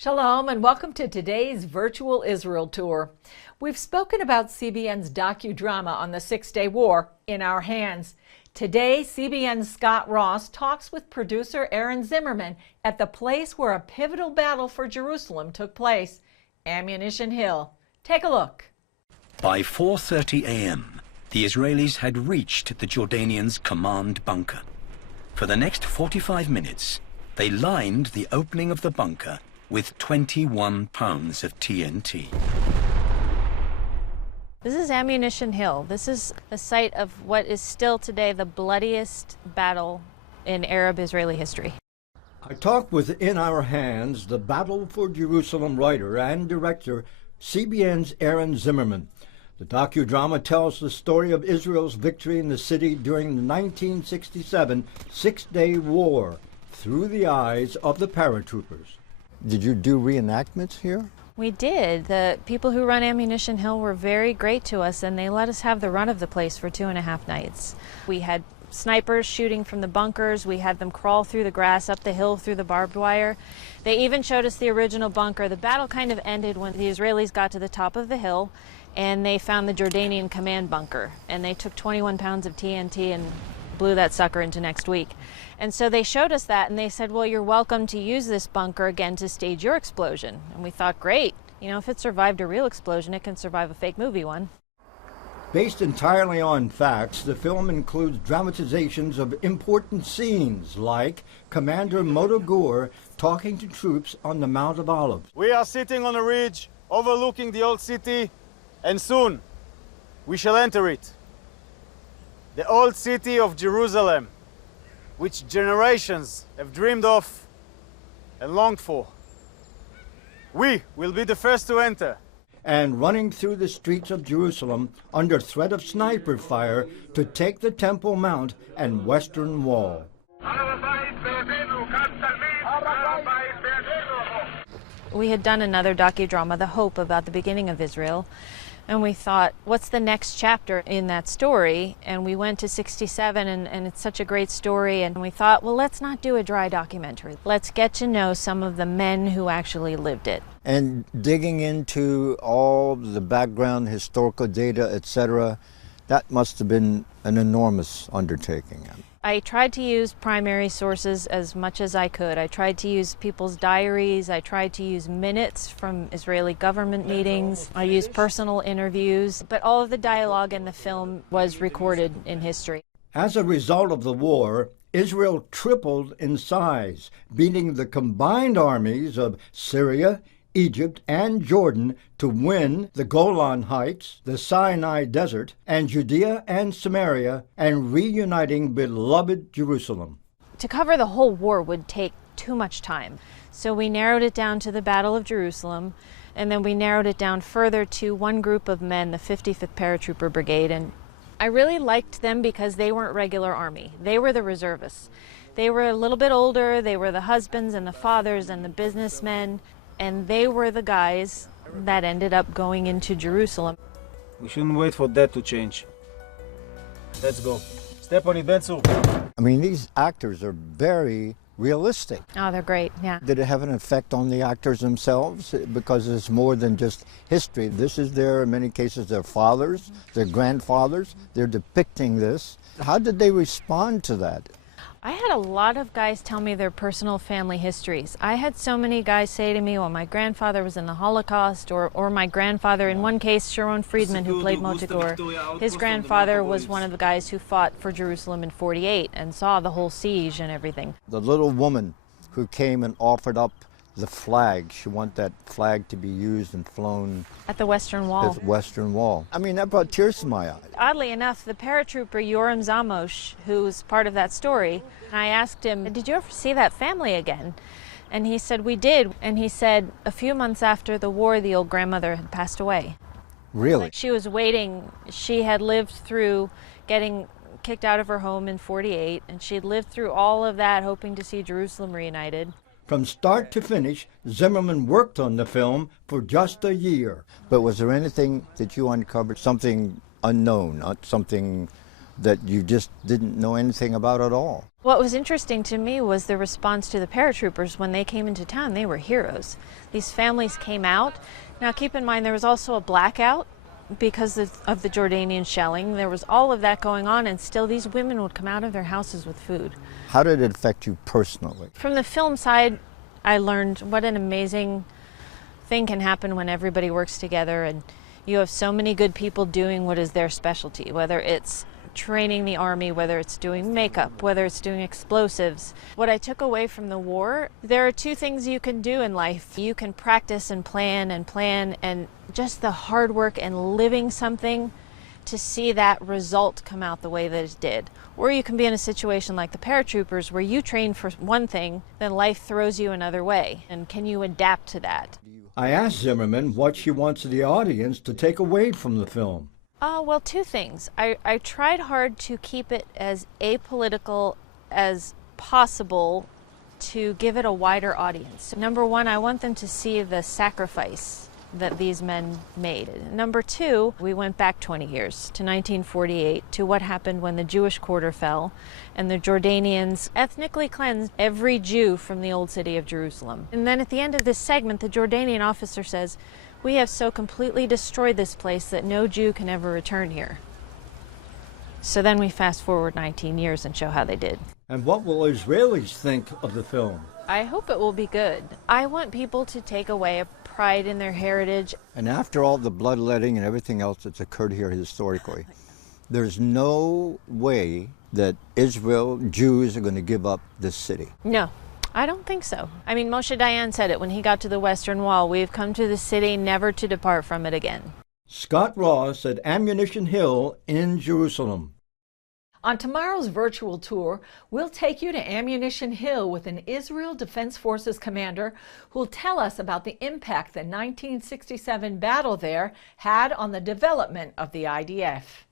Shalom and welcome to today's virtual Israel tour. We've spoken about CBN's docudrama on the Six-Day War, In Our Hands. Today, CBN's Scott Ross talks with producer Aaron Zimmerman at the place where a pivotal battle for Jerusalem took place, Ammunition Hill. Take a look. By 4:30 a.m., the Israelis had reached the Jordanians' command bunker. For the next 45 minutes, they lined the opening of the bunker with 21 pounds of TNT. This is Ammunition Hill. This is the site of what is still today the bloodiest battle in Arab-Israeli history. I talked with In Our Hands, the Battle for Jerusalem writer and director, CBN's Aaron Zimmerman. The docudrama tells the story of Israel's victory in the city during the 1967 Six-Day War through the eyes of the paratroopers. Did you do reenactments here? We did. The people who run Ammunition Hill were very great to us, and they let us have the run of the place for 2.5 nights. We had snipers shooting from the bunkers. We had them crawl through the grass, up the hill, through the barbed wire. They even showed us the original bunker. The battle kind of ended when the Israelis got to the top of the hill, and they found the Jordanian command bunker. And they took 21 pounds of TNT and blew that sucker into next week. And so they showed us that, and they said, well, you're welcome to use this bunker again to stage your explosion. And we thought, great. You know, if it survived a real explosion, it can survive a fake movie one. Based entirely on facts, the film includes dramatizations of important scenes like Commander Motogur talking to troops on the Mount of Olives. We are sitting on a ridge overlooking the old city, and soon we shall enter it. The old city of Jerusalem, which generations have dreamed of and longed for. We will be the first to enter. And running through the streets of Jerusalem under threat of sniper fire to take the Temple Mount and Western Wall. We had done another docudrama, The Hope, about the beginning of Israel. And we thought, what's the next chapter in that story? And we went to 67, and it's such a great story. And we thought, well, let's not do a dry documentary. Let's get to know some of the men who actually lived it. And digging into all the background, historical data, etc., that must have been an enormous undertaking. I tried to use primary sources as much as I could. I tried to use people's diaries. I tried to use minutes from Israeli government meetings. I used personal interviews. But all of the dialogue in the film was recorded in history. As a result of the war, Israel tripled in size, beating the combined armies of Syria, Egypt, and Jordan to win the Golan Heights, the Sinai Desert, and Judea and Samaria, and reuniting beloved Jerusalem. To cover the whole war would take too much time, so we narrowed it down to the Battle of Jerusalem, and then we narrowed it down further to one group of men, the 55th Paratrooper Brigade, and I really liked them because they weren't regular army. They were the reservists. They were a little bit older, they were the husbands and the fathers and the businessmen, and they were the guys that ended up going into Jerusalem. We shouldn't wait for that to change. Let's go. Step on it, Bensu. I mean, these actors are very realistic. Oh, they're great, yeah. Did it have an effect on the actors themselves? Because it's more than just history. This is in many cases, their fathers, their grandfathers. They're depicting this. How did they respond to that? I had a lot of guys tell me their personal family histories. I had so many guys say to me, well, my grandfather was in the Holocaust, or my grandfather, in one case, Sharon Friedman, who played Motogur, his grandfather was one of the guys who fought for Jerusalem in '48 and saw the whole siege and everything. The little woman who came and offered up the flag, she wanted that flag to be used and flown at the Western Wall. At the Western Wall. I mean, that brought tears to my eyes. Oddly enough, the paratrooper Yoram Zamosh, who's part of that story, I asked him, did you ever see that family again? And he said, we did. And he said, a few months after the war, the old grandmother had passed away. Really? She was waiting. She had lived through getting kicked out of her home in '48, and she had lived through all of that, hoping to see Jerusalem reunited. From start to finish, Zimmerman worked on the film for just a year. But was there anything that you uncovered, something unknown, something that you just didn't know anything about at all. What was interesting to me was the response to the paratroopers when they came into town. They were heroes. These families came out. Now keep in mind there was also a blackout because of the Jordanian shelling. There was all of that going on, and still these women would come out of their houses with food. How did it affect you personally? From the film side, I learned what an amazing thing can happen when everybody works together and you have so many good people doing what is their specialty, whether it's training the army, whether it's doing makeup, whether it's doing explosives. What I took away from the war, there are two things you can do in life. You can practice and plan and just the hard work and living something to see that result come out the way that it did. Or you can be in a situation like the paratroopers where you train for one thing, then life throws you another way. And can you adapt to that? I asked Zimmerman what she wants the audience to take away from the film. Well, two things. I tried hard to keep it as apolitical as possible to give it a wider audience. Number one, I want them to see the sacrifice that these men made. Number two, we went back 20 years to 1948 to what happened when the Jewish quarter fell and the Jordanians ethnically cleansed every Jew from the old city of Jerusalem. And then at the end of this segment, the Jordanian officer says, "We have so completely destroyed this place that no Jew can ever return here." So then we fast forward 19 years and show how they did. And what will Israelis think of the film? I hope it will be good. I want people to take away a pride in their heritage. And after all the bloodletting and everything else that's occurred here historically, there's no way that Israel, Jews are going to give up this city. No, I don't think so. I mean, Moshe Dayan said it when he got to the Western Wall. We've come to the city never to depart from it again. Scott Ross at Ammunition Hill in Jerusalem. On tomorrow's virtual tour, we'll take you to Ammunition Hill with an Israel Defense Forces commander who'll tell us about the impact the 1967 battle there had on the development of the IDF.